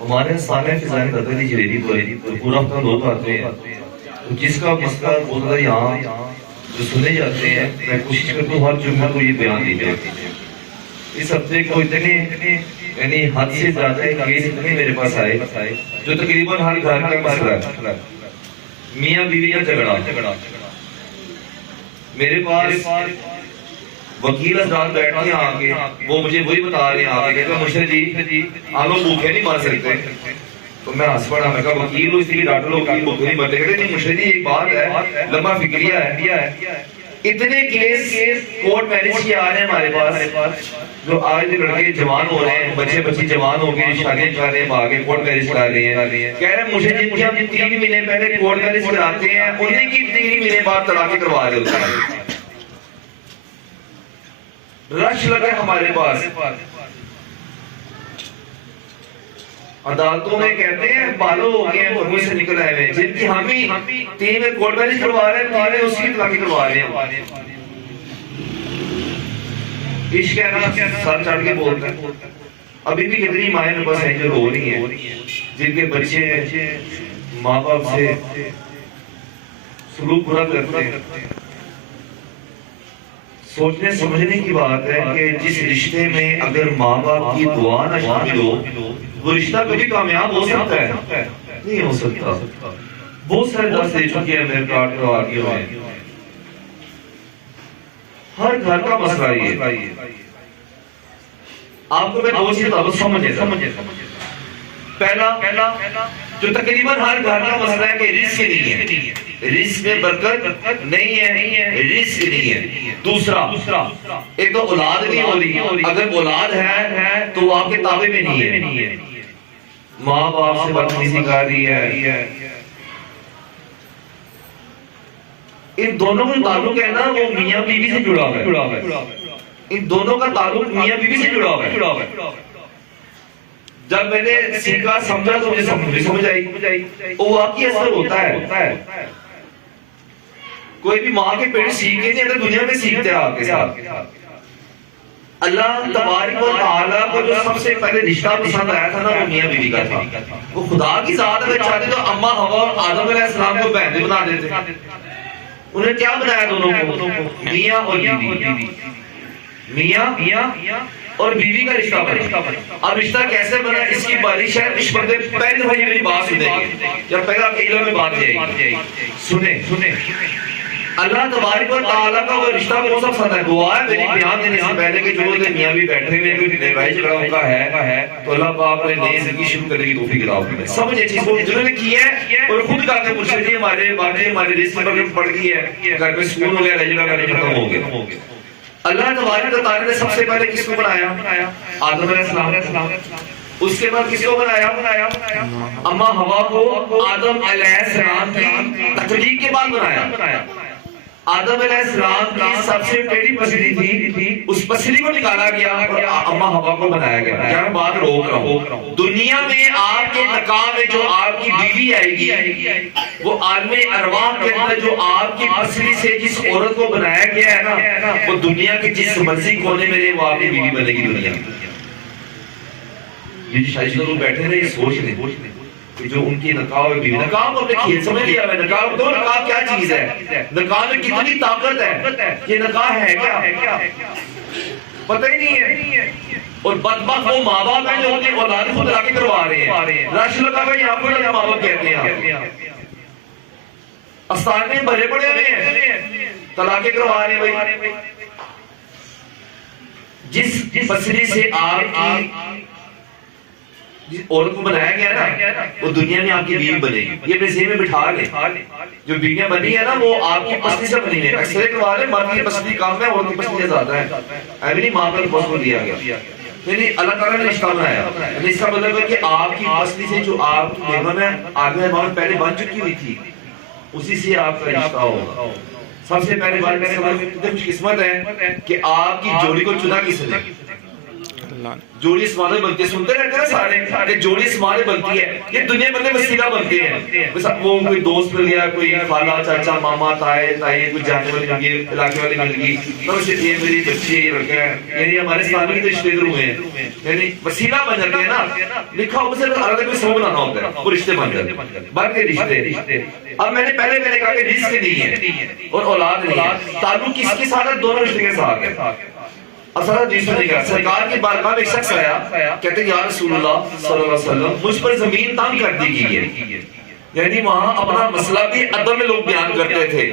ہمارے سامنے فضائل قدر کی جلیلی تو پورا ہفتہ لوگ آتے ہیں، تو جس کا مسئلہ بہت زیادہ یہاں جو سنے جاتے ہیں، میں کوشش کرتا ہوں ہر جمعہ کو یہ بیان دی جائے۔ اس ہفتے کو اتنے یعنی حد سے زیادہ کیس اتنے میرے پاس آئے جو تقریباً ہر گھر کا مسئلہ ہے، میاں بیوی کا جھگڑا۔ میرے پاس وکیل حضرات بیٹھتے ہیں آگے، وہ مجھے وہی بتا رہے ہیں آگے، کہتے ہیں مشرف جی آپ لوگ بھوکے نہیں مر سکتے۔ تو میں ہنس پڑا، میں کہا وکیل ہو اس لیے ڈاکٹر لوگ بھوکے نہیں مرتے۔ کہتے نہیں مشرف جی ایک بات ہے، لمبا فکریہ ہے، اتنے کیس کورٹ میرج کے آ رہے ہیں ہمارے پاس، جو آج لڑکے جوان ہو رہے ہیں، بچے بچی جوان ہو گئے، شادیاں کر رہے ہیں، آگے کورٹ میرج کرا رہے ہیں، کہہ رہے ہیں مجھے جن کے ہم 3 مہینے پہلے کورٹ میرج کراتے ہیں انہیں کی 3 مہینے بعد طلاق کروا رہے ہوتے ہیں۔ رش لگا ہمارے پاس، عدالتوں میں کہتے ہیں بالو ہو گئے ہیں، مرموز سے نکل آئے ہیں، جن کی ہم ہی 3 میں کورٹ میرج کروا رہے ہیں، 3 میں اسی کی طلاق کروا رہے ہیں۔ عشق ہے نا، سر چڑھ کے بولتا ہے۔ ابھی بھی کتنی مائیں میرے پاس ہیں جو رو رہی ہیں، جن کے بچے ماں باپ سے سلوک برا کرتے ہیں۔ سوچنے سمجھنے کی بات ہے کہ جس رشتے میں اگر ماں باپ کی دعا نہ شامل ہو، وہ رشتہ کبھی کامیاب ہو سکتا ہے؟ نہیں ہو سکتا۔ بہت سارے درس دے چکے ہیں میرے کارڈ کروا کے ہوئے، ہر گھر کا مسئلہ یہ آپ کو میں دو چیز بتا دوں، سمجھے۔ پہلا جو تقریباً ہر گھر کا مسئلہ ہے کہ رزق نہیں ہے، رزق میں برکت نہیں ہے، رزق نہیں ہے۔ دوسرا ایک تو اولاد نہیں ہو رہی، اگر اولاد ہے تو وہ آپ کے تابع میں نہیں ہے، ماں باپ سے بدتمیزی کر رہی ہے۔ ان دونوں کا تعلق ہے نا وہ میاں بیوی سے جڑا ہوا ہے، ان دونوں کا تعلق میاں بیوی سے جڑا ہوا ہے۔ جب میں نے سیکھا سمجھا تو مجھے سمجھ آئی وہ واقعی اثر ہوتا ہے۔ کوئی بھی ماں کے پیٹ سیکھے نہیں اگر دنیا میں سیکھتے ہیں آپ کے ساتھ۔ اللہ تبارک و تعالیٰ کو جو سب سے پہلے رشتہ پسند آیا تھا نا وہ میاں بیوی کا تھا۔ وہ خدا کی ذات میں چاہتے تو اماں ہوا اور آدم علیہ السلام کو بہن بنا دیتے۔ انہیں کیا بنایا دونوں کو؟ میاں اور بیوی، میاں اور بیوی کا رشتہ بنا۔ اب رشتہ کیسے بنا اس کی بارش ہے، اس بندے پہلے دفعہ یہ میری بات سنیں گے جب پہلا اکیلا میں بات جائے گی، سنیں۔ اللہ تبارک و تعالیٰ کا وہ رشتہ بہت سب پسند ہے۔ دعا ہے میری بیان دینے سے پہلے کہ جو میاں بھی بیٹھے ہوئے کوئی بھائی جھگڑا ان کا ہے تو اللہ پاک نے نئی زندگی شروع کرنے کی توفیق عطا فرمائے۔ سمجھے چیز کو جنہوں نے کی ہے اور خود کہا کہ مرشد جی ہمارے رزق پر پڑ گئی ہے، گھر میں سکون ہو گیا، رجڑا کرنے ختم ہو گیا۔ اللہ تبارک و تعالیٰ نے سب سے پہلے کس کو بنایا؟ آدم علیہ السلام۔ اس کے بعد کس کو بنایا؟ اماں ہوا کو آدم علیہ السلام کی تخلیق کے بعد بنایا۔ آدم علیہ السلام کی سب سے ٹیڑھی پسلی تھی، اس پسلی کو نکالا گیا اور اماں ہوا کو بنایا گیا۔ یہاں بات روک رہا ہوں، دنیا میں آپ کے نکاح میں جو آپ کی بیوی آئے گی، وہ عالم ارواح کے اندر جو آپ کی پسلی سے جس عورت کو بنایا گیا ہے نا، وہ دنیا کے جس مرضی کونے میں وہ آپ کی بیوی بنے گی دنیا۔ یہ جو شاید لوگ بیٹھے ہیں یہ سوچ لیں کہ جو ان کی نکاح اور بیوی، نکاح کو اپنے کھیل سمجھ لیا ہے، نکاح کیا چیز ہے، نکاح میں کتنی طاقت ہے، یہ نکاح ہے کیا پتہ ہی نہیں ہے۔ اور بدبخت وہ ماں باپ ہیں جو اپنی اولاد کو طلاق کروا رہے ہیں۔ رش لگا ہوا یہاں پر ماں باپ کہتے ہیں، استان میں بھرے پڑے ہوئے ہیں، طلاق کروا رہے ہیں۔ جس پسلی سے آپ کی جس عورت کو بنایا گیا نا وہ دنیا میں آپ کی بیوی بنے گی۔ یہ اپنے ذہن میں بٹھا لیں، جو بیویاں بنی ہے نا وہ آپ کی پسلی سے بنی ہے۔ اکثر کروا لیں مرد کی پسلی کام ہے، عورت کی پسلی زیادہ ہے، ایویں نہیں ماں پر بہت کو دیا گیا۔ یعنی اللہ تعالیٰ نے رشتہ بنایا، اس کا مطلب ہے کہ آپ کی پسلی سے جو آپ کی بیگم ہے آدمی ماں پہلے بن چکی ہوئی تھی، اسی سے آپ کا رشتہ ہوگا۔ سب سے پہلے بات کرنے والے کتنے خوش قسمت ہے کہ آپ کی جوڑی کو چنا کس نے؟ تعالیٰ عنہ۔ جوڑی اسمانے بنتی ہے، سنتے رہتے ہیں سارے کہ جوڑی اسمانے بنتی ہے، یہ دنیا بندے وسیلہ بنتے ہیں. وہ کوئی دوست مل گیا، کوئی خالہ چاچا ماما تائے تائی، کوئی جانے والی مل گئی، علاقے والی مل گئی، تو اسے یہ میری بچی ہے، یہ لڑکا ہے، یعنی ہمارے اسلامی کے رشتے ہوئے ہیں، یعنی وسیلہ بن جاتے ہیں نا. لکھا ہو اسے الگ کوئی سو بنانا ہوتا ہے، وہ رشتے بن جاتے ہیں، بن کے رشتے. اب میں نے پہلے کہا کہ رزق نہیں ہے اور اولاد نہیں ہے، تعلق کس کے ساتھ ہے؟ دونوں رشتے کے ساتھ ہے. سرکار کی بارگاہ میں ایک شخص آیا، کہتے ہیں یا رسول اللہ صلی اللہ علیہ وسلم مجھ پر زمین تنگ کر دی گئی ہے. یعنی وہاں اپنا مسئلہ بھی ادب میں لوگ بیان کرتے تھے،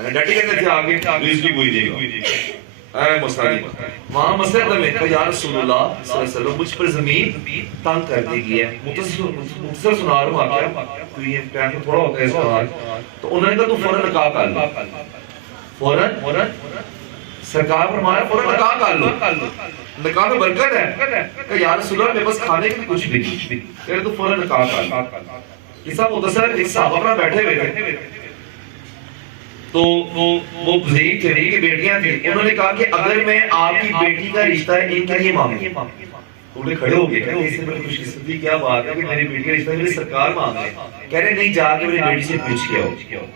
ڈٹی کہتے تھے آگے رزق کوئی دے گا، اے مسئلہ وہاں مسئلہ ادب میں کہا یا رسول اللہ صلی اللہ علیہ وسلم مجھ پر زمین تنگ کر دی گئی ہے. مختصر سنا رہا ہوں آپ کو، یہ پیان تھوڑا ہوتا ہے اس کا حال. تو انہوں نے کہا تو فوراً نکاح کر لو، فوراً سرکار فرمایا فوراً نکاح کر لو، نکاح میں برکت ہے. کہ یا رسول اللہ میرے پاس کھانے کے لیے کچھ بھی نہیں، کہ تو فوراً نکاح کر لو. یہ سب متصر ایک صحابہ اپنا بیٹھے ہوئے تھے، تو وہ بزرگ تھے کی بیٹیاں تھیں. انہوں نے کہا کہ اگر میں آپ کی بیٹی کا رشتہ ہے ان کے لیے مانگے. انہیں کھڑے ہو گئے کہ اس سے بڑی خوش قسمتی کیا بات ہے کہ میری بیٹی کا رشتہ میری سرکار مانگ رہے ہیں. کہہ رہے نہیں جا کے میری بیٹی سے پوچھ کے آؤ.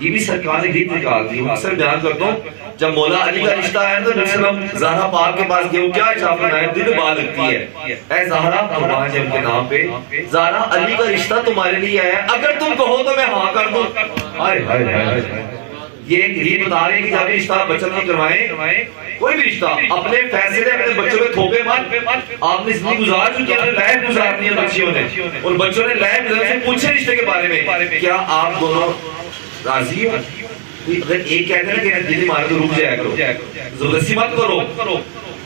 یہ بھی سرکار نے ریت نکال دی. اکثر بیان کرتا ہوں جب مولا علی کا رشتہ آیا تو نبی صلی اللہ علیہ وسلم زہرا پاک کے پاس گئے، وہ کیا اشارہ بنایا؟ دل بال لگتی ہے، اے زہرا قربان جب کے نام پہ زہرا علی کا رشتہ تمہارے لیے آیا، اگر تم کہو تو میں ہاں کر دوں. ہائے ہائے ہائے. یہ ایک ریت بتا رہے ہیں کہ جب رشتہ بچت نہیں کروائیں، کوئی بھی رشتہ اپنے فیصلے اپنے بچوں میں تھوپے مت. آپ نے زندگی گزار چکی ہے، آپ نے لائف گزارنی ہے بچیوں نے، اور بچوں نے لائف گزارنے سے پوچھے رشتے کے بارے میں کیا آپ دونوں راضی ہو. اگر ایک کہتے ہیں کہ دل مارے تو رک جایا کرو، زبردستی مت کرو.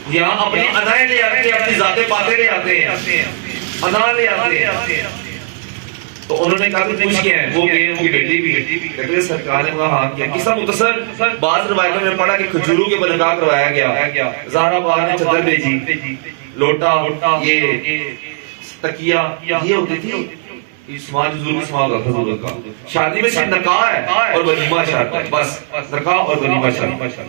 یہاں اپنی ادائیں لے آتے ہیں، اپنی ذاتیں باتیں لے آتے ہیں، ادا لے آتے ہیں. تو انہوں نے کہا کہ پوچھ کیا ہے، وہ گئے ان کی بیٹی بھی کہتے ہیں سرکار نے کہا ہاں کیا. قصہ مختصر، بعض روایتوں میں پڑھا کہ کھجوروں کے بنکاہ کروایا گیا، زہرا پاک نے چادر بھیجی، لوٹا، یہ تکیہ، یہ ہوتی تھی اسمان حضور کی سماع حضور کا. شادی میں صرف نکاح ہے اور ولیمہ شرط ہے، بس نکاح اور ولیمہ شرط.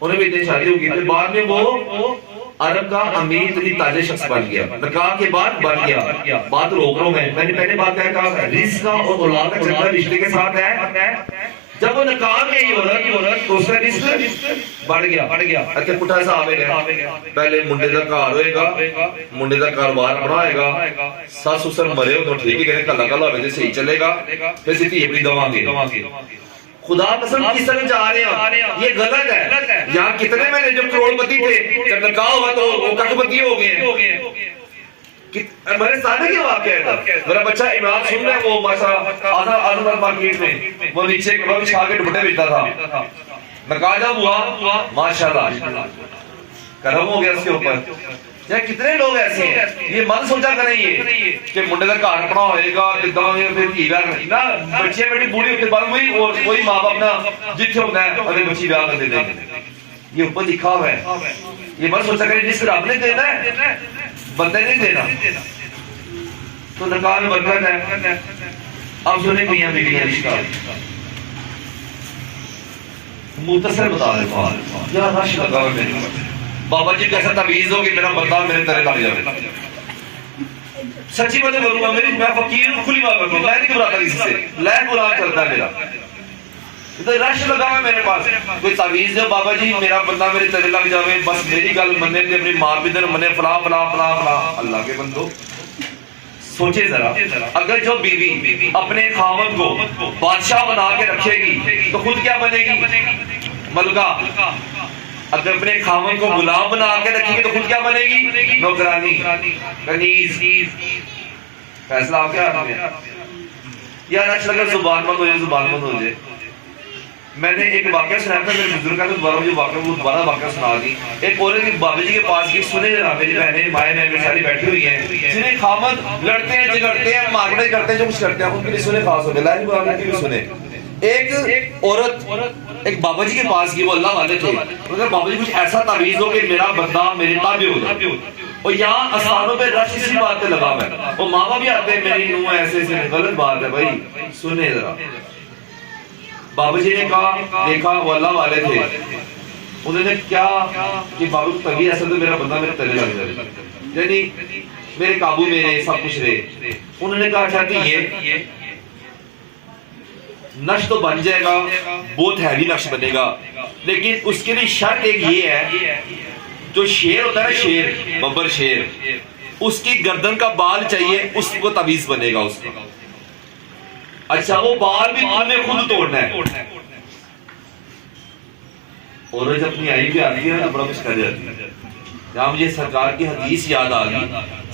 انہیں بھی اتنی شادی ہو گئی تھی، بعد میں وہ عرب کا امیر ترین تاجر شخص بن گیا، نکاح کے بعد بن گیا. بات روک رہا ہوں میں نے پہلے بات کہا رزق اور اولاد کا چکر رشتے کے ساتھ ہے. جب وہ نکاح میں ہی عورت تو اس کا رزق بڑھ گیا. اچھا پٹھا صاحب ہے، پہلے منڈے کا کار ہوئے گا، منڈے کا کاروبار بڑا ہوئے گا، ساس سسر مرے ہو تو ٹھیک ہے، کہنے کلا کلا ہوئے صحیح چلے گا، پھر سیدھی ایپڑی دواں گے. خدا قسم کس طرح جا رہے ہیں، یہ غلط ہے. یہاں کتنے میں نے جو کروڑ پتی تھے جب نکاح ہوا تو وہ کٹ پتی ہو گئے. میرے ساتھ کیا واقعہ ہے، میرا بچہ عمران سن رہا ہے، وہ آزاد مارکیٹ میں وہ نیچے کے بعد چھا کے ڈبٹے بیچتا تھا. نکاح جب ہوا ماشاءاللہ کرم ہو گیا اس کے اوپر. کتنے لوگ ایسے ہیں، یہ من سوچا کریں یہ کہ منڈے کا کار اپنا ہوئے گا پھر دھی بیاہ بچیاں بیٹی بوڑھی ہوتے بعد وہی ماں باپ اپنا جتھے ہوتا ہے اگر بچی بیاہ کر دیتے ہیں. یہ اوپر لکھا ہوا ہے، یہ من سوچا کریں جس رب نے دینا ہے بندے نہیں دینا. تو نکاح میں برکت ہے. اب سنیں میاں بیوی کا رشتہ مختصر بتا دیتا ہوں. کیا رش لگا ہوا میرے اوپر، بابا جی کیسا تعویذ ہو کہ میرا بندہ میرے طرح لگ جائے. سچی باتیں بولوں گا، میں فقیر ہوں، کھلی بات کرتا ہوں، میں نہیں گھبراتا کسی سے، لائن قرآن چلتا ہے میرا. رش لگا ہوا میرے پاس، کوئی تعویذ ہے بابا جی میرا بندہ میرے طرح لگ جائے، بس میری گل منے تے اپنی ماں پیدر منے فلاں فلاں فلاں فلاں. اللہ کے بندو سوچے ذرا، اگر جو بیوی اپنے خاوند کو بادشاہ بنا کے رکھے گی تو خود کیا بنے گی؟ ملکہ. اگر اپنے خاوند کو غلام بنا کے رکھے گی تو خود کیا بنے گی؟ نوکرانی، کنیز. فیصلہ آپ کیا آدمی ہے یار. اچھا لگا زبان بند ہو جائے، زبان بند ہو جائے. میں نے ایک واقعہ سنا تھا میرے بزرگ کا، تو دوبارہ مجھے دوبارہ واقعہ سنا دی. ایک عورت بابا جی کے پاس گئی، سنے جا میری بہنیں مائیں میں ساری بیٹھی ہوئی ہیں، جنہیں خامد لڑتے ہیں جگڑتے ہیں مارکڑے کرتے ہیں جو کچھ کرتے ہیں، ان کے لیے سنے خاص ہو گئے لائن بابا کے بھی سنے. ایک عورت ایک بابا جی کے پاس گئی، وہ اللہ والے تھے. اگر بابا جی کچھ ایسا تعویذ ہو کہ میرا بندہ میرے تابع ہو جائے، اور یہاں آسانوں پہ رش اسی بات پہ لگا ہوا ہے. وہ ماں باپ بھی آتے ہیں میری نوح ایسے ایسے، غلط بات ہے بھائی، سنے ذرا. بابا جی نے کہا دیکھا وہ اللہ والے تھے، انہوں نے کیا کہ بابو تبھی ایسا تو میرا بندہ میرے تلے لگ جائے، یعنی میرے قابو میں رہے، سب کچھ رہے. انہوں نے کہا اچھا کہ یہ نقش تو بن جائے گا، بہت ہیوی نقش بنے گا، لیکن اس کے لیے شرط ایک یہ ہے، جو شیر ہوتا ہے نا، شیر، ببر شیر، اس کی گردن کا بال چاہیے، اس کو تعویذ بنے گا اس کا. اچھا وہ بال بھی تم نے خود توڑنا ہے. اور جب اپنی آئی بھی آتی ہے نا بڑا کچھ کر جاتی ہے. جہاں مجھے سرکار کی حدیث یاد آ گئی،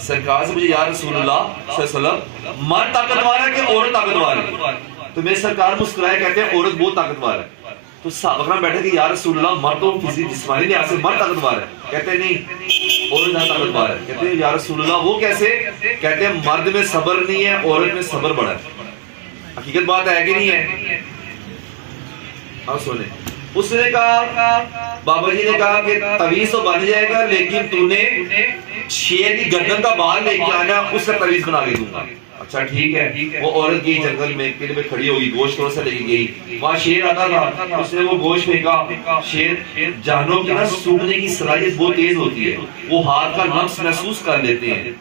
سرکار سے مجھے یا رسول اللہ صلی اللہ علیہ وسلم، مرد طاقتور ہے کہ عورت طاقتور ہے؟ تو میرے سرکار مسکرائے کہتے ہیں عورت بہت طاقتور ہے. تو صحابہ بیٹھے کہ یا رسول اللہ مرد تو جسمانی لحاظ سے مرد طاقتور ہے، کہتے ہیں نہیں عورت زیادہ طاقتور ہے. کہتے ہیں یا رسول اللہ وہ کیسے؟ کہتے ہیں مرد میں صبر نہیں ہے، عورت میں صبر بڑا ہے. حقیقت بات ہے کہ نہیں ہے؟ ہاں سنیں. اس نے کہا، بابا جی نے کہا کہ تعویذ تو بن جائے گا، لیکن تو نے شیر کی گردن کا بال لے کے آنا، اس کا تعویذ بنا کے دوں گا. اچھا ٹھیک ہے. وہ عورت گئی جنگل میں، پیڑ میں کھڑی ہوگی، گوشت تھوڑا سا لے کے گئی، وہاں شیر آتا تھا، اس نے وہ گوشت پھینکا. شیر جانوروں کی نا سونگنے کی صلاحیت بہت تیز ہوتی ہے، وہ ہاتھ کا نفس محسوس کر لیتے ہیں.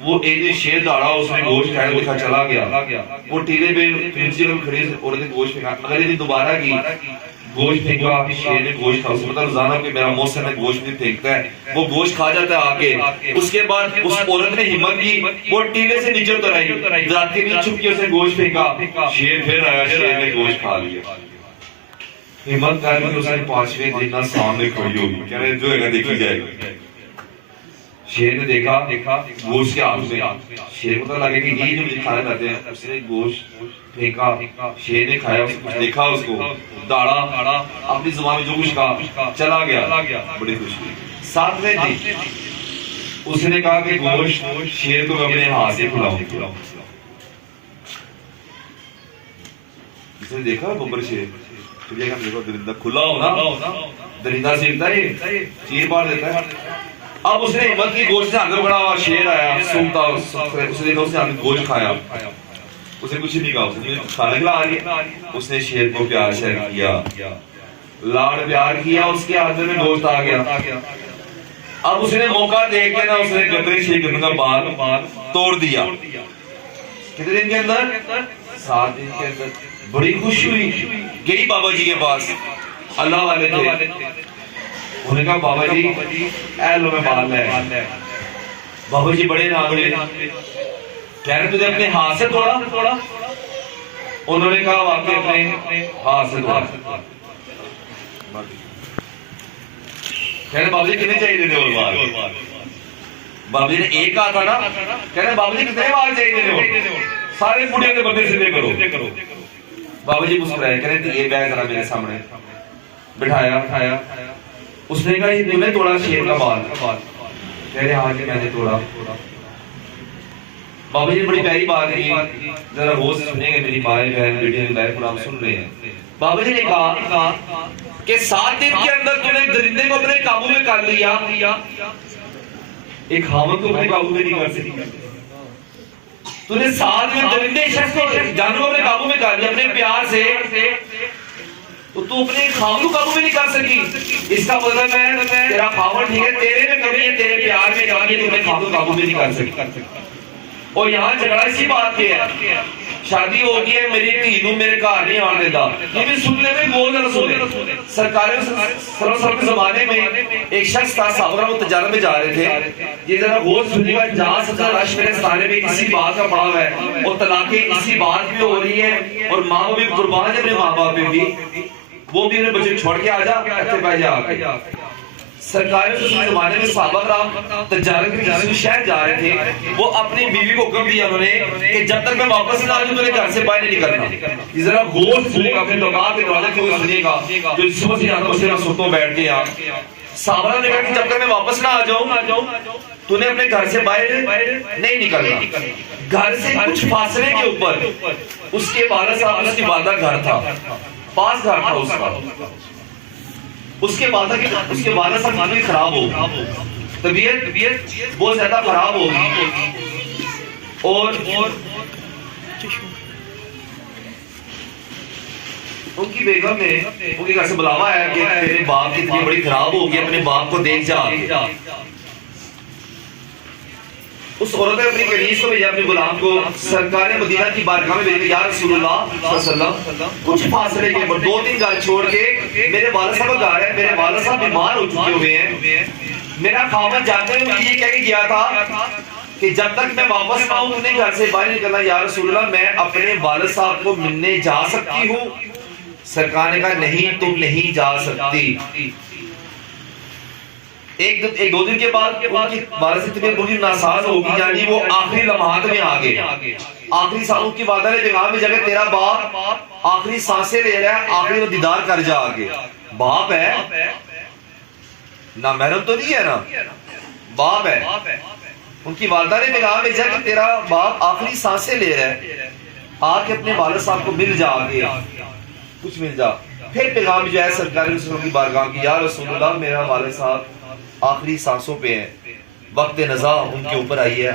وہ ایک دن شیر دوڑا، اس نے گوشت کھایا، دیکھا چلا گیا. وہ ٹیلے پہ نیچے کھڑی عورت نے گوشت پھینکا. اگلے دن دوبارہ کی، گوشت پھینکا، شیر نے گوشت کھا. اس کو پتا روزانہ کہ میرا موسم ہے گوشت نہیں پھینکتا ہے، وہ گوشت کھا جاتا ہے آ کے. اس کے بعد اس عورت نے ہمت کی، وہ ٹیلے سے نیچے اتر آئی، رات کے نیچے چھپ کے اس نے گوشت پھینکا. شیر پھر آیا، شیر نے گوشت کھا لیا. ہمت کر کے اس نے پانچویں دن نہ سامنے کھڑی ہوگی، کہہ رہے جو ہے دیکھی جائے گا. شیر نے دیکھا گوشت کے ہاتھ میں، شیر کو پتہ لگا کہ یہ جو مجھے کھانا چاہتے ہیں. اس نے گوشت پھینکا، شیر نے کھایا، کچھ دیکھا، اس کو داڑا، اپنی زبان میں جو کچھ کہا، چلا گیا. بڑی خوش ہوئی. ساتویں دن اس نے کہا کہ گوشت شیر کو اپنے ہاتھ سے کھلاؤں. اس نے دیکھا ببر شیر، درندہ کھلا ہو نا، درندہ سیکھتا ہے، چیر پاڑ دیتا ہے. اب اس نے ہمت کی، گوشت سے اندر بڑا ہوا، شیر آیا، سونگتا، اس نے دیکھا، اس نے آدمی گوشت کھایا. اس نے کچھ نہیں کہا، اس نے کھانے کھلا آ گیا. اس نے شیر کو پیار شیر کیا، لاڑ پیار کیا، اس کے ہاتھ میں گوشت آ گیا. اب اس نے موقع دیکھ کے نا، اس نے گدرے شیر گردن کا بال توڑ دیا. کتنے دن کے اندر؟ 7 دن کے اندر. بڑی خوشی ہوئی، گئی بابا جی کے پاس. اللہ والے تھے. انہوں نے کہا بابا جی اے لو میں بال ہے. بابا جی بڑے نام ہوئے، کہہ رہے تجھے اپنے ہاتھ سے توڑا؟ انہوں نے کہا واقعی اپنے ہاتھ سے توڑا. کہہ رہے بابا جی کتنے چاہیے دینے اور بال؟ بابا جی نے ایک کہا تھا نا. کہہ رہے بابا جی کتنے بال چاہیے دینے اور؟ سارے بڑھے کے بندے سیدھے کرو. بابا جی مسکرائے، کہہ رہے یہ بیگ ذرا میرے سامنے. بٹھایا. اس نے کہا یہ تم نے توڑا شیر کا بال؟ کہہ رہے ہاں جی میں نے توڑا. بابا جی نے بڑی پیاری بات کی، ذرا غور سے سنیں گے، میری مائیں بہن بیٹیاں لائف قرآن سن رہے ہیں. بابا جی نے کہا کہ 7 دن کے اندر تم نے درندے کو اپنے قابو میں کر لیا، ایک خاوند کو اپنے قابو میں نہیں کر سکی. تو نے 7 دن درندے شخص کو جانور کو اپنے قابو میں کر لیا اپنے پیار سے، تو اپنے خاوند کو قابو میں نہیں کر سکی. اس کا مطلب ہے تیرا خاوند ٹھیک ہے، تیرے میں کمی ہے، تیرے پیار میں کمی ہے، تو اپنے خاوند کو قابو میں نہیں کر سکی. اور یہاں جھگڑا اسی بات پہ ہے، شادی ہو گئی ہے، میری تینوں میرے گھر نہیں آنے دیتا. یہ بھی سننے میں بہت ذرا سنے. سرکار صلی اللہ علیہ وسلم کے زمانے میں ایک شخص تھا، صحابہ وہ تجارت میں جا رہے تھے. یہ ذرا غور سنیے گا، جہاں سب سے رش میرے سارے میں اسی بات کا پڑا ہوا ہے، اور طلاقیں اسی بات پہ ہو رہی ہے، اور ماں بھی قربان ہے اپنے ماں باپ پہ بھی. وہ بھی اپنے بچے چھوڑ کے آ جا، اچھے بھائی جا. سرکار کے زمانے میں صحابہ کرام تجارت کے کسی شہر جا رہے تھے. وہ اپنی بیوی کو حکم دیا انہوں نے کہ جب تک میں واپس نہ آ جاؤں تو گھر سے باہر نہیں نکلنا. یہ ذرا غور سے سنے گا، اپنے دماغ کے دروازے سے کوئی سنے گا جو صبح سے آتا اسے نہ سنتوں بیٹھ کے. صحابہ نے کہا کہ جب تک میں واپس نہ آ جاؤں تو نے اپنے گھر سے باہر نہیں نکلنا. گھر سے کچھ فاصلے کے اوپر اس کے والد صاحب، اس کی والدہ گھر تھا، پاس گھر تھا اس کا. اس کے والد صاحب طبیعت خراب ہو، طبیعت بہت زیادہ خراب ہوگی، اور ان کی بیگم نے ان کے گھر سے بلاوا آیا کہ تیرے باپ کی طبیعت بڑی خراب ہو گئی، اپنے باپ کو دیکھ جا۔ اس عورت نے اپنی کنیز کو بھیجا، اپنے غلام کو سرکار مدینہ کی بارگاہ میں بھیجا، یا رسول اللہ صلی اللہ علیہ وسلم کچھ فاصلے کے اوپر 2-3 گھر چھوڑ کے میرے والد صاحب کا گھر ہے، میرے والد صاحب بیمار ہو چکے ہوئے ہیں، میرا خاوند جانتے ہیں مجھے یہ کہہ کے گیا تھا کہ جب تک میں واپس آؤں تو نہیں گھر سے باہر نکلنا، یا رسول اللہ میں اپنے والد صاحب کو ملنے جا سکتی ہوں؟ سرکار نے کہا نہیں تم نہیں جا سکتی۔ ایک دو دن کے بعد ان کی والد سے طبیعت بڑی ناساز ہوگی، یعنی وہ آخری لمحات میں آگے، آخری سالوں کی والدہ نے پیغام بھیجا کہ تیرا باپ آخری سانسیں لے رہا ہے، آخری وہ دیدار کر جا آگے۔ باپ ہے نہ محرم تو نہیں ہے نا، باپ ہے۔ ان کی والدہ نے پیغام بھیجا کہ تیرا باپ آخری سانسیں لے رہا ہے، آ کے اپنے والد صاحب کو مل جا آگے، کچھ مل جا۔ پھر پیغام جو ہے سرکار رسول کی بارگاہ کی، یا رسول اللہ میرا والد صاحب آخری سانسوں پہ ہیں، وقت نزا ان کے اوپر آئی ہے،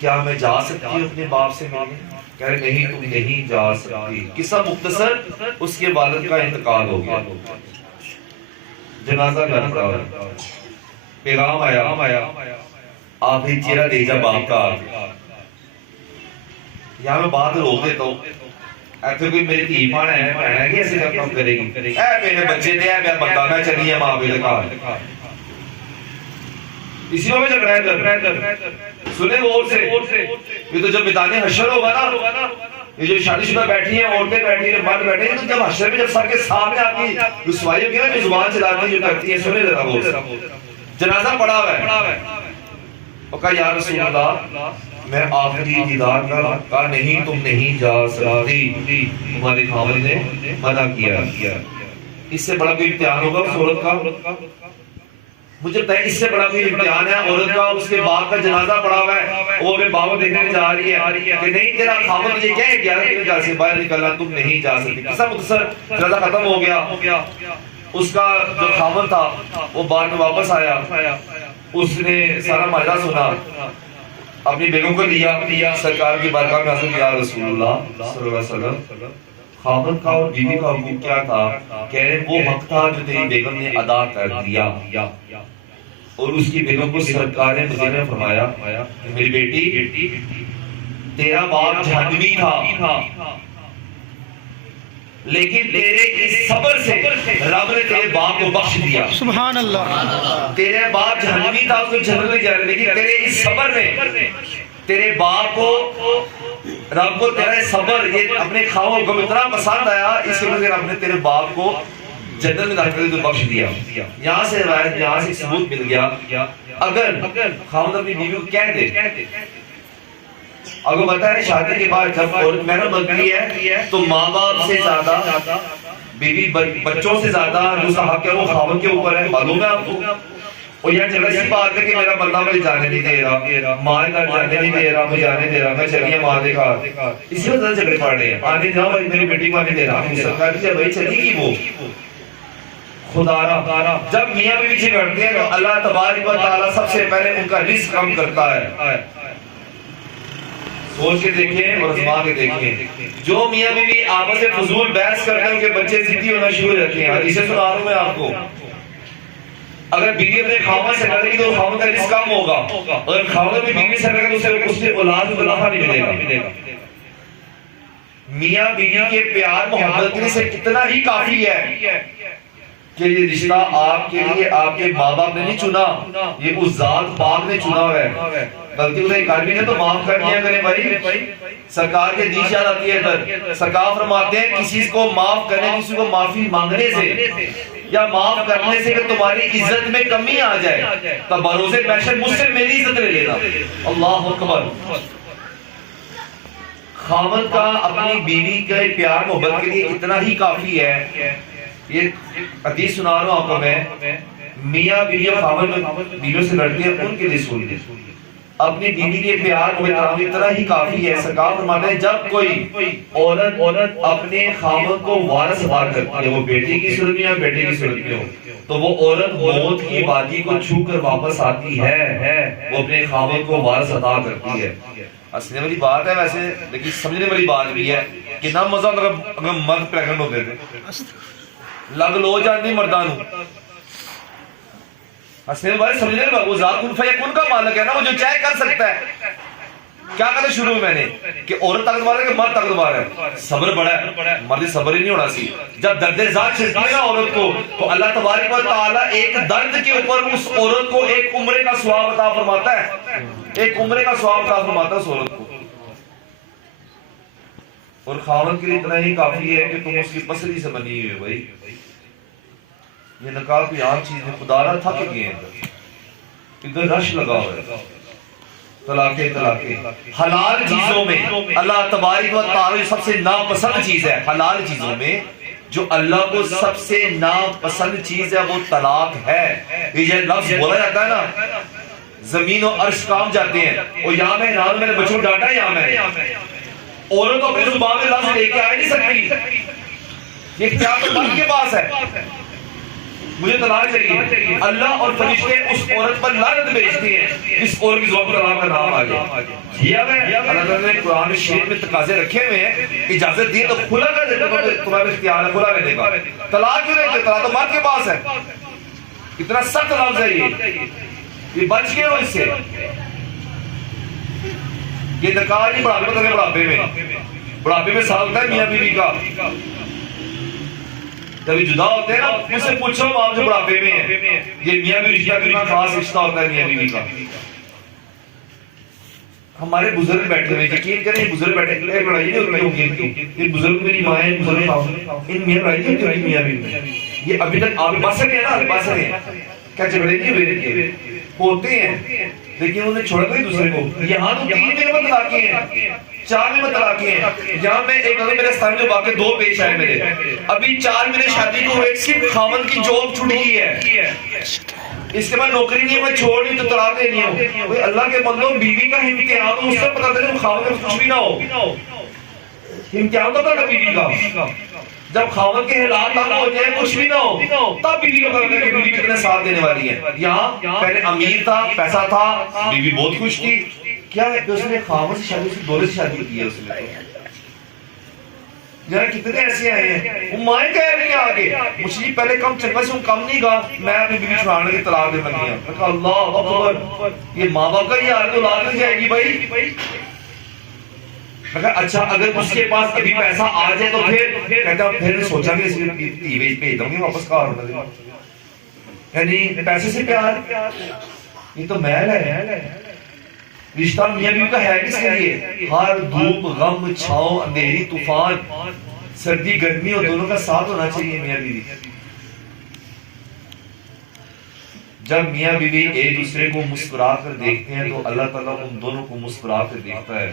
کیا میں جا سکتی ہوں اپنے باپ سے ملنے؟ کہہ رہے نہیں تم نہیں جا سکتی۔ قصہ مختصر، اس کے والد کا انتقال ہو گیا، جنازہ گھر کا، پیغام آیا آخری چہرہ دے جا باپ کا۔ یہاں میں بات روک دیتا ہوں، ایسے کوئی میری دھی بھان ہے بہن ہے کہ ایسے کام کرے گی؟ اے میرے بچے تھے، اے میرا بندہ، میں چلی ہے ماں پہ لگا اسی میں جھگڑا ہے۔ سنیں غور سے، یہ تو جب میدان حشر ہوگا نا، یہ جو شادی شدہ بیٹھی ہیں، عورتیں بیٹھی ہیں، مرد بیٹھے ہیں، تو جب حشر میں جب سر کے سامنے آتی رسوائی ہوگی نا، جو زبان چلاتی جو کرتی ہیں، سنیں ذرا غور سے۔ جنازہ پڑا ہوا ہے، وہ کہا یا رسول اللہ میں آخری دیدار کا نہیں تم نہیں جا سکتی، ہمارے خاوند نے منع کیا۔ اس سے بڑا کوئی امتحان ہوگا اس عورت کا؟ مجھے پتہ ہے اس سے بڑا کوئی امتحان ہے عورت کا، اس کے باپ کا جنازہ پڑا ہوا ہے، وہ اپنے باپ کو دیکھنے جا رہی ہے کہ نہیں تیرا خاوند یہ کہہ گیا کہ گھر سے باہر نکلنا تم نہیں جا سکتی۔ قصہ مختصر، جنازہ ختم ہو گیا، اس کا جو خاوند تھا وہ بعد میں واپس آیا، اس نے سارا معاملہ سنا، اپنی بیگم کو لیا، سرکار کی بارگاہ میں حاضر کیا، رسول اللہ صلی اللہ علیہ وسلم خاوند کا اور بیوی کا حقوق کیا تھا؟ کہہ رہے وہ حق تھا جو تیری بیگم نے ادا کر دیا، اور اس کی بیگم کو سرکار مدینہ نے فرمایا میری بیٹی تیرا باپ جہنمی تھا، لیکن تیرے اس صبر سے رب نے تیرے باپ کو بخش دیا۔ سبحان اللہ، تیرے باپ جہنمی تھا، اس کو جنت میں جا رہے، لیکن تیرے اس صبر نے تیرے باپ کو، رب کو تیرا صبر یہ اپنے خاوند کو اتنا پسند آیا، اس وجہ سے رب نے تیرے باپ کو جنت میں داخل تو بخش دیا۔ یہاں سے روایت، یہاں سے ثبوت مل گیا اگر خاوند اپنی بیوی کو کہہ دے، آپ کو پتا ہے شادی کے بعد جب عورت محرم بنتی ہے تو ماں باپ سے زیادہ، بیوی بچوں سے زیادہ جو اس کا حق ہے وہ خاوند کے اوپر ہے، معلوم ہے آپ کو؟ اور یہ جگہ سی بات ہے کہ میرا بندہ مجھے جانے نہیں دے رہا، ماں کا جانے نہیں دے رہا، مجھے جانے دے رہا، میں چلیے ماں دے گا، اسی وجہ سے جھگڑے پڑ رہے ہیں، آنے جاؤ بھائی میری بیٹی کو آنے دے رہا، سرکار سے بھائی چلی گی وہ خدا را۔ جب میاں بیوی جھگڑتے ہیں تو اللہ تبارک و تعالیٰ سب سے پہلے ان کا رزق کم کرتا ہے۔ سوچ کے دیکھیں اور ازما کے دیکھیں، جو میاں بیوی آپس میں فضول بحث کرتے ہیں ان کے بچے ضدی ہونا شروع رہتے ہیں۔ اسے سنا رہا ہوں میں آپ کو، اگر بیوی اپنے خاوند سے لڑے گی تو خاوند کا رزق کم ہوگا، اگر خاوند اپنی بیوی سے لڑے گا تو اس سے اولاد کو منافع نہیں ملے گا۔ میاں بیوی کے پیار محبت سے کتنا ہی کافی ہے کہ یہ رشتہ آپ کے لیے آپ کے ماں باپ نے نہیں چنا، یہ اس ذات پاک نے چنا ہوا ہے، بلکہ اسے ایک آدمی نے تو معاف کر دیا کریں بھائی۔ سرکار کے حدیث یاد آتی ہے ادھر، سرکار فرماتے ہیں کسی کو معاف کرنے، کسی کو معافی مانگنے سے یا معاف کرنے سے کہ تمہاری عزت میں کمی آ جائے تو بروز محشر مجھ سے میری عزت لے لینا۔ اللہ اکبر۔ خاوند کا اپنی بیوی کے پیار محبت کے لیے اتنا ہی کافی ہے۔ یہ حدیث سنا رہا ہوں آپ کو میں، میاں بیوی خاوند بیویوں سے لڑتے ہیں ان کے لیے سنیے، اپنی بیوی کے پیار محبت اتنا ہی کافی ہے۔ سرکار فرماتے ہیں جب کوئی عورت اپنے خاوند کو وارث عطا کرتی ہے، وہ بیٹی کی صورت میں یا بیٹے کی صورت میں ہو، تو وہ عورت موت کی وادی کو چھو کر واپس آتی ہے، وہ اپنے خاوند کو وارث عطا کرتی ہے۔ ہنسنے والی بات ہے ویسے، لیکن سمجھنے والی بات بھی ہے کتنا مزہ ہوتا اگر مرد پریگنٹ ہوتے تھے لگ لو جاندی مردان حسین بھائی سمجھنے لگا وہ ذات کن فیکون کا مالک ہے نا، وہ جو چاہے کر سکتا ہے. کیا کہتے شروع میں نے کہ عورت طاقتور ہے کہ مرد طاقتور ہے؟ صبر بڑا ہے، مرد صبر ہی نہیں ہونا سی. جب درد ذات چھڑتی ہے نا عورت کو تو اللہ تبارک و تعالیٰ ایک درد کے اوپر اس عورت کو ایک عمرے کا ثواب عطا فرماتا ہے، ایک عمرے کا ثواب عطا فرماتا ہے اس عورت کو. اور خاوند کے لیے اتنا ہی کافی ہے کہ تم اس کی پسلی سے بنی ہوئی ہو. بھائی یہ نکاح کوئی عام چیز ہے، خدا نہ تھک گئے ہیں ادھر رش لگا ہوا ہے. طلاقیں حلال چیزوں میں اللہ تبارک و تعالی سب سے ناپسند چیز ہے. حلال چیزوں میں جو اللہ کو سب سے ناپسند چیز ہے وہ طلاق ہے. یہ لفظ بولا جاتا ہے نا زمین و عرش کام جاتے ہیں. اور یہاں میں نے بچوں ڈانٹا ہے، یہاں میں عورت تو اپنی زبان میں لفظ لے کے آ نہیں سکتی، یہ اختیار تو مرد کے پاس ہے. مجھے طلاق چاہیے، اللہ اور فرشتے اس عورت پر لعنت بھیجتے ہیں اس عورت کی زبان پر طلاق کا نام آ جائے. اللہ تعالیٰ نے قرآن شریف میں تقاضے رکھے ہوئے ہیں، اجازت دی تو کھلا کر دیتے، تمہارے اختیار ہے کھلا رہنے کا. طلاق کیوں دیتے؟ طلاق تو مرد کے پاس ہے. اتنا سخت لفظ ہے یہ بچ گئے ہو اس سے. یہ نکاح نہیں بڑھاپے میں سال ہوتا ہے میاں بیوی کا. جب جدا ہوتے ہیں نا مجھ سے پوچھو آپ جو بڑھاپے میں ہیں، یہ میاں بیوی رشتہ کتنا خاص رشتہ ہوتا ہے میاں بیوی کا. ہمارے بزرگ بیٹھے ہوئے یقین کریں بزرگ بیٹھے لڑائی نہیں ہوتی ہوگی. یہ بزرگ میری ماں ہے، بزرگ ان میاں لڑائی نہیں ہوتی میاں بیوی میں. یہ ابھی تک آپ بس رہے ہیں نا، بس رہے ہیں، کیا جھگڑے نہیں ہوئے ہوتے ہیں لیکن انہوں نے چھوڑا تو دوسرے کو. یہاں تو 3 میں طلاقیں ہیں، 4 میں طلاقیں ہیں. یہاں میں ایک میرے سامنے جو واقع 2 پیش آئے میرے. ابھی 4 مہینے شادی کو ایک صرف خاوند کی جاب چھوٹ گئی ہے، اس کے بعد نوکری نہیں ہے، میں چھوڑ نہیں تو طلاق دینی ہو. اللہ کے بندوں بیوی کا امتحان اس سے پتا چلے خاوند میں کچھ بھی نہ ہو. امتحان تو تھا بیوی کا جب خاوند کے حالات نہ ہو جائے کچھ بھی نہ ہو تب بیوی کا پتا کہ بیوی کتنے ساتھ دینے والی ہے. یہاں پہلے امیر تھا، پیسہ تھا، بیوی بہت خوش تھی. کیا ہے کہ اس نے خاوند سے شادی، دولت سے شادی کی ہے. اس نے یار کتنے ایسے آئے ہیں وہ مائیں کہہ رہی ہیں آگے مجھے پہلے کم چنگا سے کم نہیں کہا میں اپنی بیوی چھڑانے کی طلاق دے لگی ہوں. میں کہا اللہ اکبر، یہ ماں باپ کا یہ حال تو اولاد نہیں جائے گی بھائی. میں کہا اچھا اگر اس کے پاس ابھی پیسہ آ جائے تو کہتا پھر سوچا کہ اس میں بھیج دوں گی واپس کار یعنی پیسے سے پیار، یہ تو محل ہے. رشتہ میاں بیوی کا ہے کس کے لیے؟ ہر دھوپ غم چھاؤں اندھیری طوفان سردی گرمی اور دونوں کا ساتھ ہونا چاہیے میاں بیوی. جب میاں بیوی ایک دوسرے کو مسکرا کر دیکھتے ہیں تو اللہ تعالیٰ ان دونوں کو مسکرا کر دیکھتا ہے.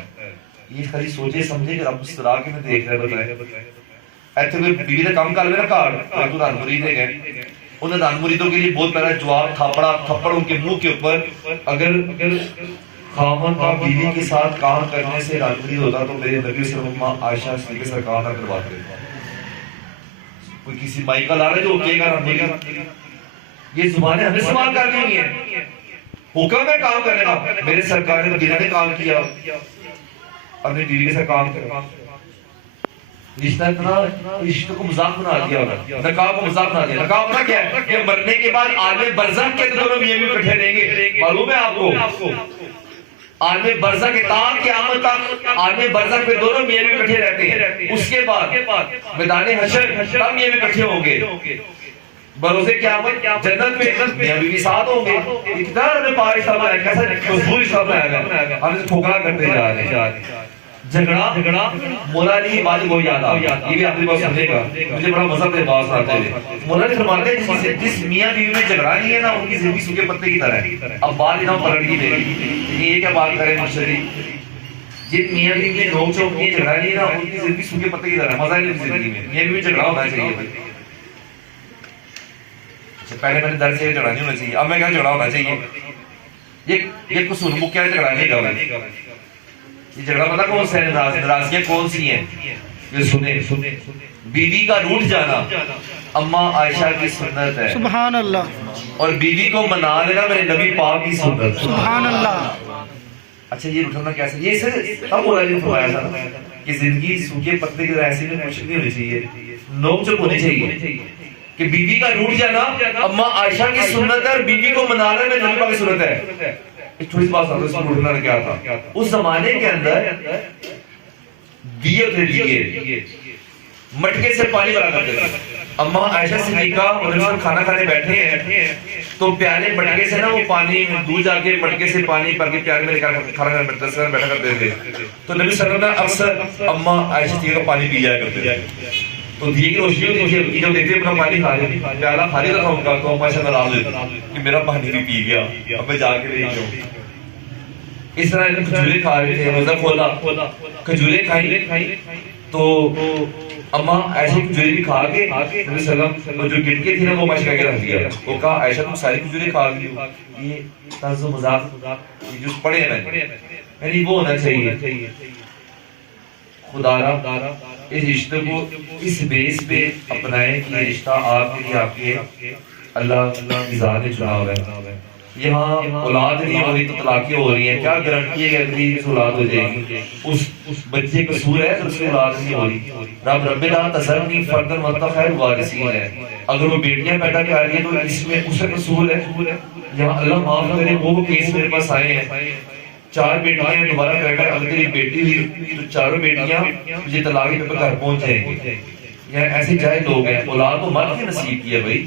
یہ خالی سوچے سمجھے کہ آپ مسکرا کے میں دیکھ رہے بتائے ایتھے کوئی بیوی نے کام کر لے نا کار تو دان مرید ہے گئے انہیں دان مریدوں کے لیے بہت پہلا جواب تھپڑ ان کے منہ کے اوپر. اگر خاوند بیوی کے ساتھ کام کرنے سے دان مرید ہوتا تو میرے نبی صلی اللہ علیہ عائشہ صدیقہ سے کام نہ کرواتے. کوئی کسی مائی کا لا رہے جو کہے گا دان مرید، یہ زبانیں ہمیں سوال کرنی ہوئی ہیں. حکم ہے کام کرنے کا. میرے سرکار نے مدینہ نے کام کیا اپنی بیوی کے ساتھ کام کرنا. رشتہ اتنا رشتہ کو مذاق بنا دیا ہوگا، نکاح کو مذاق بنا دیا. نکاح ہونا کیا ہے کہ مرنے کے بعد عالم برزخ کے دونوں میاں بیوی اکٹھے رہیں گے. معلوم ہے آپ کو عالم برزخ کے تاں قیامت تک عالم برزخ پہ دونوں میاں بیوی اکٹھے رہتے ہیں. اس کے بعد میدان حشر تب میاں بیوی اکٹھے ہوں گے. بروزے قیامت جنت میں میاں بیوی ساتھ ہوں گے. اتنا ہمیں پار حساب ہے، کیسا مضبوط حساب ہے. ہم اسے ٹھوکرا کرتے جا رہے ہیں. جھگڑا مولا علی بات کو یاد آ، یہ بھی آپ نے بات سمجھے گا. مجھے بڑا مزہ دے بات آتے ہیں. مولا علی فرماتے ہیں جس میاں بیوی میں جھگڑا نہیں ہے نا ان کی زندگی سوکھے پتے کی طرح ہے. اب بات اتنا پلٹ گئی میری، یہ کیا بات کریں مشتری. جن میاں بیوی میں نوک چوک نہیں جھگڑا نہیں ہے نا ان کی زندگی سوکھے پتے کی طرح ہے. مزہ نہیں زندگی میں. میاں بیوی میں جھگڑا ہونا چاہیے بھائی. پہلے میں نے درد سے جھگڑا نہیں ہونا چاہیے، اب میں کہا جھگڑا ہونا چاہیے. یہ قصور مکیا جھگڑا نہیں گا. یہ جھگڑا پتہ کون سے ہے؟ ناراضگیاں کون سی ہیں؟ یہ سنے بیوی کا روٹھ جانا اماں عائشہ کی سنت ہے سبحان اللہ. اور بیوی کو منا لینا میرے نبی پاک کی سنت ہے سبحان اللہ. اچھا یہ روٹھنا کیسے؟ یہ اسے تب مولا علی نے فرمایا تھا کہ زندگی سوکھے پتے کی ایسی میں مشکل نہیں ہونی چاہیے، نوک چوک ہونی چاہیے کہ بیوی کا روٹ جانا اما عائشہ کی سنت ہے اور بیوی کو منانے میں نبی پاک کی سنت ہے. ایک تھوڑی سی بات سمجھو اس میں روٹنا کیا تھا. اس زمانے کے اندر دیے تھے، دیے مٹکے سے پانی بھرا کرتے تھے. اما عائشہ صدیقہ اور جب کھانا کھانے بیٹھے ہیں تو پیالے مٹکے سے نا وہ پانی دور جا کے مٹکے سے پانی بھر کے پیالے میں نکال کھانا کھانے بیٹھا کرتے تھے. تو نبی صلی اللہ علیہ وسلم اکثر اما عائشہ صدیقہ کا پانی پی جایا کرتے تھے. تو دیے کی روشنی ہوتی تھی، جب دیکھتے اپنا پانی کھا رہے پیالہ خالی تھا ان کا، تو اما عائشہ ناراض ہوئی کہ میرا پانی بھی پی گیا، اب میں جا کے نہیں جاؤں. اس طرح کھجورے کھا رہے تھے، روزہ کھولا کھجورے کھائی تو اما عائشہ کھجورے بھی کھا کے نبی صلی اللہ علیہ وسلم جو گٹکے تھی نا وہ ماشاء کے رکھ دیا. وہ کہا عائشہ تم ساری کھجورے کھا گئی ہو، یہ طرز و مذاق جو پڑھے ہیں یعنی وہ ہونا چاہیے. خدا را اس رشتے کو اس بیس پہ اپنائیں کہ یہ رشتہ آپ کے لیے آپ کے اللہ کی ذات نے چنا ہوا ہے. یہاں اولاد نہیں ہو رہی تو طلاقیں ہو رہی ہیں، کیا گارنٹی ہے کہ اگلی اولاد ہو جائے گی؟ اس بچے کا قصور ہے تو اس کی اولاد نہیں ہو رہی. رب لا تذرنی فردا وانت خیر الوارثین ہے. اگر وہ بیٹیاں پیدا کر رہی ہیں تو اس میں اس کا قصور ہے. یہاں اللہ معاف کرے وہ کیس میرے پاس آئے ہیں، 4 بیٹیاں دوبارہ کر کر اگر تیری بیٹی ہوئی تو چاروں بیٹیاں یہ طلاق پہ گھر پہنچ جائیں گی. یا ایسے جائے لوگ ہیں، اولاد تو مرد کی نصیب کی ہے بھائی،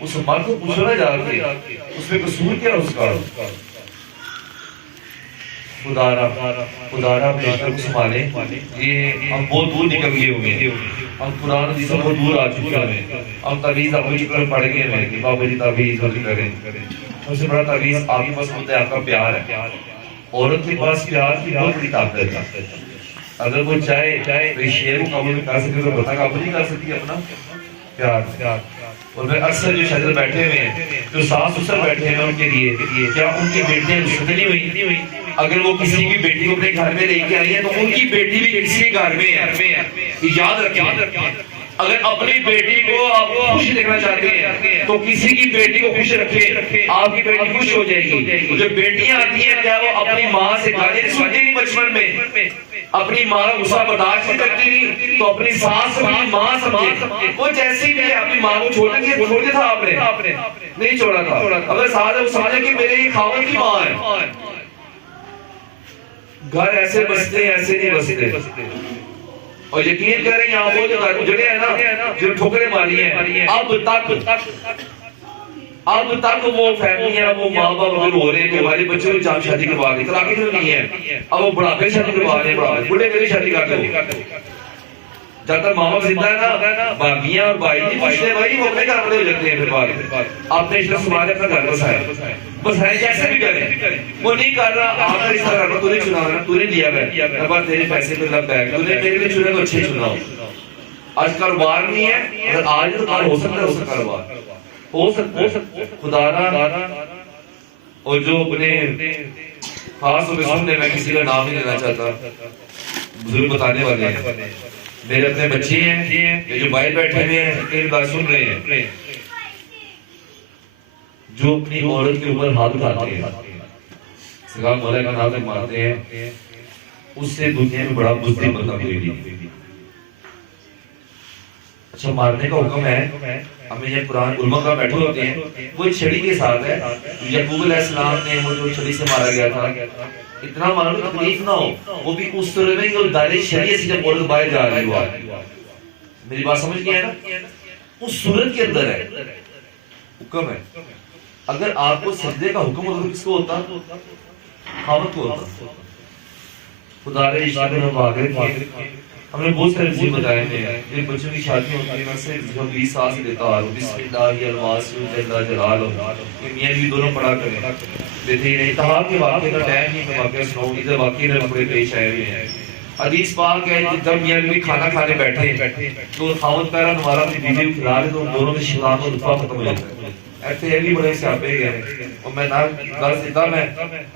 اس مرد کو پوچھو نہ جا کے اس میں قصور کیا اس کا. خدا را اپنے عشق کو سنبھالے. یہ ہم بہت دور نکل گئے ہوئے، ہم قرآن حدیث سے بہت دور آ چکے ہیں. ہم تعویذ اپنی چکر پڑھ گئے ہیں کہ بابا جی تعویذ کریں. سب سے بڑا تعویذ آپ کے پاس ہوتا ہے آپ کا پیار ہے. عورت کے پاس پیار کی بہت بڑی طاقت ہے. اگر وہ چاہے تو شیر کو قبول کر سکتے تو بتا قبول نہیں کر سکتی اپنا پیار. اور پھر اکثر جو شہزاد بیٹھے ہوئے ہیں، جو ساس سسر بیٹھے ہیں ان کے لیے کیا ان کی بیٹیاں رشتے نہیں ہوئی؟ اگر وہ کسی کی بیٹی کو اپنے گھر میں لے کے آئی ہے تو ان کی بیٹی بھی کسی کے گھر میں ہے. یاد رکھیں اگر اپنی بیٹی کو آپ خوش دیکھنا چاہتے ہیں تو کسی کی بیٹی کو خوش رکھیں، آپ کی بیٹی خوش ہو جائے گی. جو بیٹیاں آتی ہیں کیا وہ اپنی ماں سے گالی سنتی نہیں بچپن میں؟ اپنی ماں کا غصہ برداشت نہیں کرتی نہیں تو اپنی ساس کو اپنی ماں سمجھے. وہ جیسی بھی ہے اپنی ماں کو چھوڑنے کے چھوڑ دیا تھا آپ نے؟ نہیں چھوڑا تھا. اگر ساتھ وہ سمجھے کہ میرے یہ خاون کی ماں ہے. گھر ایسے بستے ہیں ایسے نہیں بستے. اور یقین کریں یہاں وہ جو اجڑے ہیں نا جو ٹھوکریں ماری ہیں، اب تک وہ فیملی ہے، وہ ماں باپ جو رو رہے ہیں کہ ہمارے بچوں کو جام شادی کروا رہے، طلاقیں کیوں نہیں ہیں؟ اب وہ بڑھاپے شادی کروا رہے ہیں، بڑھے کے لیے شادی کرتے ہو. جب تک ماں باپ زندہ ہے نا باغیاں اور بھائی نہیں پوچھتے بھائی وہ اپنے گھر والے ہو جاتے ہیں. پھر بعد آپ نے اشرف سماج اپنا گھر بسایا جیسے بھی کریں. وہ نہیں کر رہا آپ نے رشتہ کرنا، تو نے چنا رہا، تو نے دیا ہے بس تیرے پیسے پہ لگ بیگ، تو نے میرے لیے چنا تو اچھے چنا. آج کاروبار نہیں ہے، اگر آج تو کل ہو سکتا ہے اس کا کاروبار ہو سکتا ہے. خدا را اور جو اپنے خاص طور پہ سننے میں کسی کا نام نہیں لینا چاہتا، بزرگ بتانے والے ہیں، میرے اپنے بچے ہیں یہ جو باہر بیٹھے ہوئے ہیں میری بات سن رہے ہیں، جو اپنی عورت کے اوپر ہاتھ اٹھاتے ہیں، سگا مولا کا نام مارتے ہیں، اس سے دنیا میں بڑا بزدل بندہ کوئی نہیں. اچھا مارنے کا حکم ہے، ہمیں یہ قرآن علماء کا بیٹھے ہوتے ہیں، وہ چھڑی کے ساتھ ہے. یعقوب علیہ السلام نے وہ جو چھڑی سے مارا گیا تھا، اتنا معلوم تکلیف نہ ہو، وہ بھی اس طرح میں کہ دائرے شریعت سے جب عورت باہر جا رہی ہوا. میری بات سمجھ گیا نا؟ اس صورت کے اندر ہے حکم ہے. اگر آپ کو سجدے کا حکم ہوتا تو کس کو ہوتا؟ خاوند کو ہوتا. خدا کے رشتے میں ہم آگے ہم نے بہت سارے چیز بتائے ہیں. جن بچوں کی شادی ہوتی ہے میں سے 20 سال سے دیتا آ رہا ہوں، بسم اللہ الواسع جل جلالہ، کہ میاں بھی دونوں پڑھا کریں. دیتے ہیں انتہا کے واقعے کا ٹائم نہیں میں واقعہ سناؤں گی، جب واقعے میں بڑے پیش آئے ہوئے ہیں. حدیث پاک ہے جب میاں بھی کھانا کھانے بیٹھے تو خاوند پہلا ہمارا اپنی بیوی کو کھلا رہے تو دونوں میں شیطان کا لطفہ ختم ہو جاتا ہے. ایسے یہ بھی بڑے سیاپے گئے اور میں نہ دس دیتا میں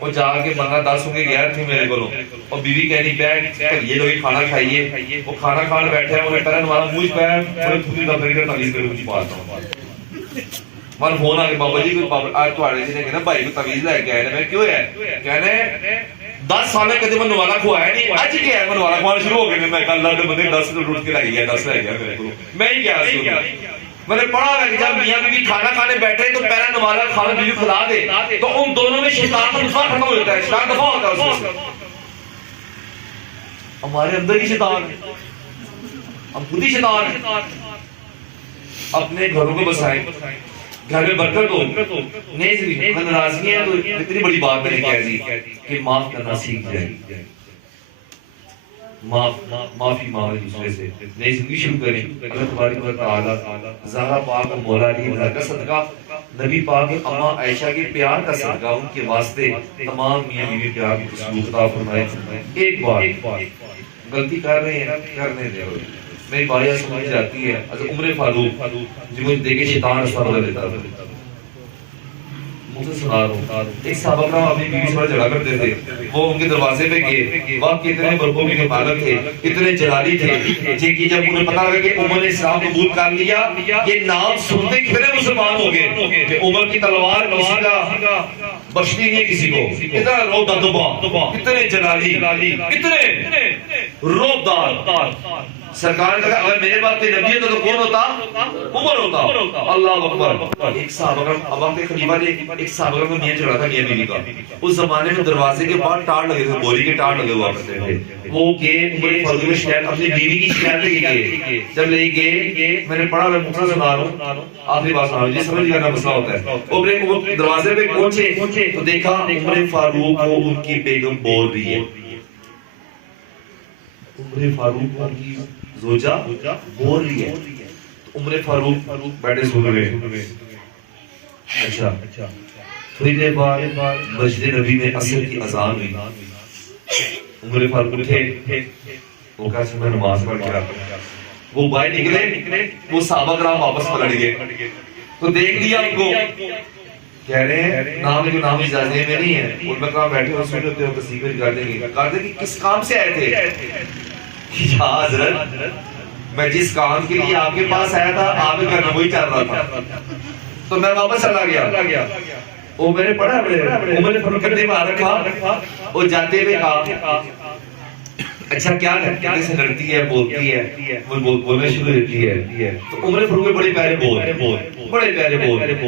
وہ جا کے بندہ 10 ہوں گے غیر تھی میرے کو اور بیوی کہنی بیٹھ یہ لوگ کھانا کھائیے. وہ کھانا کھان بیٹھے ہیں، انہیں پہلے ہمارا منہ پیر بڑے خودی کا پھر کر تعویذ کر مجھے پاتا ہوں. من فون آ کے بابا جی کوئی آج تھوڑے سے نے کہنا بھائی کو تعویذ لے کے آئے. میں کیوں ہے؟ کہنے 10 سال کدی میں نوالا کھوایا نہیں، اج کیا ہے میں نوالا کھوانا شروع ہو گئے میں کل اللہ کے بندے 10 اٹھ کے لے گیا 10 لے گیا میرے کو، میں ہی گیا سی میں نے پڑھا ہے کہ جب میاں بیوی کھانا کھانے بیٹھے تو پہلا نوالا کھانا بیوی کھلا دے تو ان دونوں میں شیطان کا نسخہ ختم ہو جاتا ہے، شیطان دفاع ہوتا ہے اس سے. ہمارے اندر ہی شیطان ہے، ہم خود ہی شیطان ہیں. اپنے گھروں کو بسائیں، گھر میں برکت ہو. نہیں ناراضگی ہے تو اتنی بڑی بات میں نے کہہ دی کہ معاف کرنا سیکھ جائے، معافی مانگے دوسرے سے، نئی زندگی شروع کریں. اللہ تبارک و تعالی زہرا پاک و مولا علی کا صدقہ، نبی پاک اماں عائشہ کے پیار کا صدقہ، ان کے واسطے تمام میاں بیوی پیار کی سلوک عطا فرمائے. ایک بار غلطی کر رہے ہیں کرنے دے، میری باریا سمجھ جاتی ہے. حضرت عمر فاروق جو مجھے دیکھے شیطان رستہ بدل دیتا تھا، مجھے سنا رہا ہوں ایک صحابہ کرام اپنی بیوی سے بڑا جھگڑا کرتے تھے. وہ ان کے دروازے پہ گئے، واہ کتنے برقوبی کے مالک تھے، اتنے جلالی تھے جی کہ جب انہیں پتا لگا کہ عمر نے اسلام قبول کر لیا، یہ نام سنتے کتنے مسلمان ہو گئے کہ عمر کی تلوار کسی کا بخشتی نہیں کسی کو. اتنا روب دبا، اتنے جلالی، اتنے روب دار. سرکار نے کہا اگر میرے بات پہ نبی ہوتا تو کون ہوتا؟ عمر ہوتا. اللہ اکبر. ایک صحابہ اب آپ کے خلیفہ نے ایک صحابہ کو میاں چڑھا تھا میاں بیوی کا. اس زمانے میں دروازے کے باہر ٹاڑ لگے تھے، بوری کے ٹاڑ لگے ہوا کرتے تھے. وہ گئے عمر فاروق میں شکایت اپنی بیوی کی شکایت لے گئے. جب لے گئے میں نے پڑھا میں مختصر سنا رہا ہوں، آخری بات سنا رہا ہوں جس سمجھ جانا مسئلہ ہوتا ہے. وہ دروازے پہ پہنچے تو دیکھا عمر فاروق کو ان کی بیگم بول رہی ہے. عمر فاروق کو ان کی زوجہ بول رہی ہے. عمر فاروق بیٹھے سن رہے. اچھا تھوڑی دیر بعد مسجد نبی میں عصر کی اذان ہوئی. عمر فاروق اٹھے، وہ کہا میں نماز پڑھ کے آتا ہوں. وہ باہر نکلے، وہ صحابہ کرام واپس پلٹ گئے تو دیکھ لیا ان کو، کہہ رہے ہیں نام کو نام اجازت میں نہیں ہے. ان میں کہاں بیٹھے ہو سن لیتے ہو تصویر کر دیں گے. کہتے کہ کس کام سے آئے تھے؟ یا حضرت میں جس کام کے لیے آپ کے پاس آیا تھا آپ کے گھر میں وہی چل رہا تھا تو میں واپس چلا گیا. وہ میں نے پڑھا عمر فاروق کندھے پہ ہاتھ رکھا، وہ جاتے ہوئے کہا اچھا کیا کہتے سے لڑتی ہے بولتی ہے بولنا شروع ہوتی ہے. تو عمر فاروق میں بڑے پیارے بول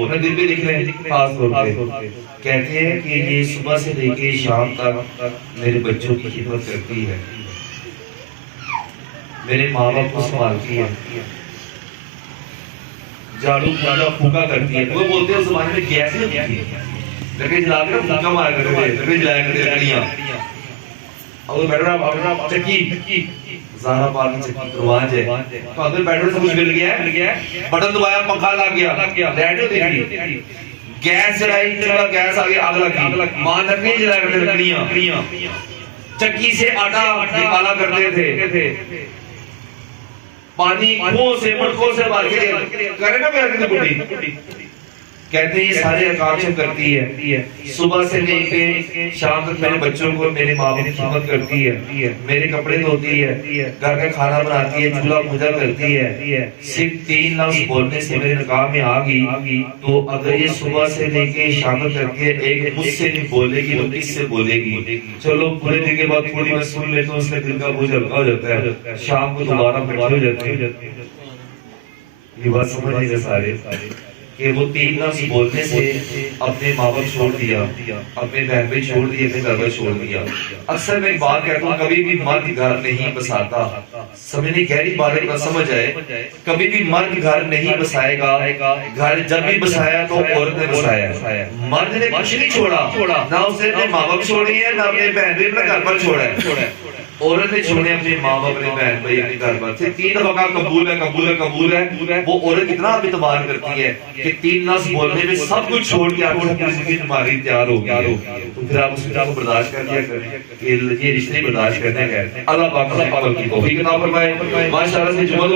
میں دل پہ لکھ رہے ہیں خاص طور پہ. کہتے ہیں کہ یہ صبح سے لے کے شام تک میرے بچوں کی خدمت کرتی ہے، میرے ماں باپ کو سنبھالتی ہے، جھاڑو پوچھا پھونکا کرتی ہے. وہ بولتے ہیں اس زمانے میں گیس نہیں ہوتی تھی، لکڑی جلا کے پھونکا مارا کرتے تھے، لکڑی جلایا کرتے لکڑیاں. اور بیٹھا چکی زہرا پاک کی چکی کرواج ہے تو اندر بیٹھے سے کچھ مل گیا، بٹن دبایا پنکھا لگ گیا، لائٹ ہوتی تھی. گیس جلائی، چلا گیس آگے آگ لگی، ماں لکڑی جلایا کرتے لکڑیاں. چکی سے آٹا نکالا کرتے تھے، پانی کنویں سے مٹکوں سے بھر کے کرے نا میرا بڈی. کہتے ہیں یہ سارے کام سے کرتی ہے، صبح سے لے کے شام تک میرے بچوں کو میرے ماں باپ کی خدمت کرتی ہے، میرے کپڑے دھوتی ہے، گھر کا کھانا بناتی ہے، چولہا پوجا کرتی ہے. صرف 3 لفظ بولنے سے میرے نکاح میں آ گئی تو اگر یہ صبح سے لے کے شام تک کرتی ہے ایک مجھ سے نہیں بولے گی تو کس سے بولے گی؟ چلو پورے دن کے بعد تھوڑی میں سن لیتا ہوں، اس کا دل کا بوجھ ہلکا ہو جاتا ہے، شام کو دوبارہ بیٹھے ہو جاتے ہیں. یہ بات سمجھ نہیں سارے کہ وہ 3 لفظ بولنے سے اپنے ماں باپ چھوڑ دیا، اپنے بہن بھائی چھوڑ دیے، اپنے گھر چھوڑ دیا. اکثر میں ایک بات کہتا ہوں کبھی بھی مرد گھر نہیں بساتا، سمجھنے گہری بات ہے سمجھ آئے، کبھی بھی مرد گھر نہیں بسائے گا. گھر جب بھی بسایا تو عورت نے بسایا، مرد نے کچھ نہیں چھوڑا، نہ اس نے اپنے ماں باپ چھوڑی ہے نہ اپنے بہن بھائی اپنا گھر پر چھوڑا ہے. عورت نے چھوڑے اپنے ماں باپ اپنے بہن بھائی اپنے گھر پر سے. 3 دفعہ قبول ہے قبول ہے قبول ہے. وہ عورت کتنا اعتبار کرتی ہے کہ 3 لفظ بولنے میں سب کچھ چھوڑ کے آپ کو زندگی تمہاری تیار ہو گئی تو پھر آپ اس کو برداشت کر لیا کریں کہ یہ رشتے برداشت کرنے گئے. اللہ پاک کی توفیق عطا فرمائے. ماشاءاللہ سے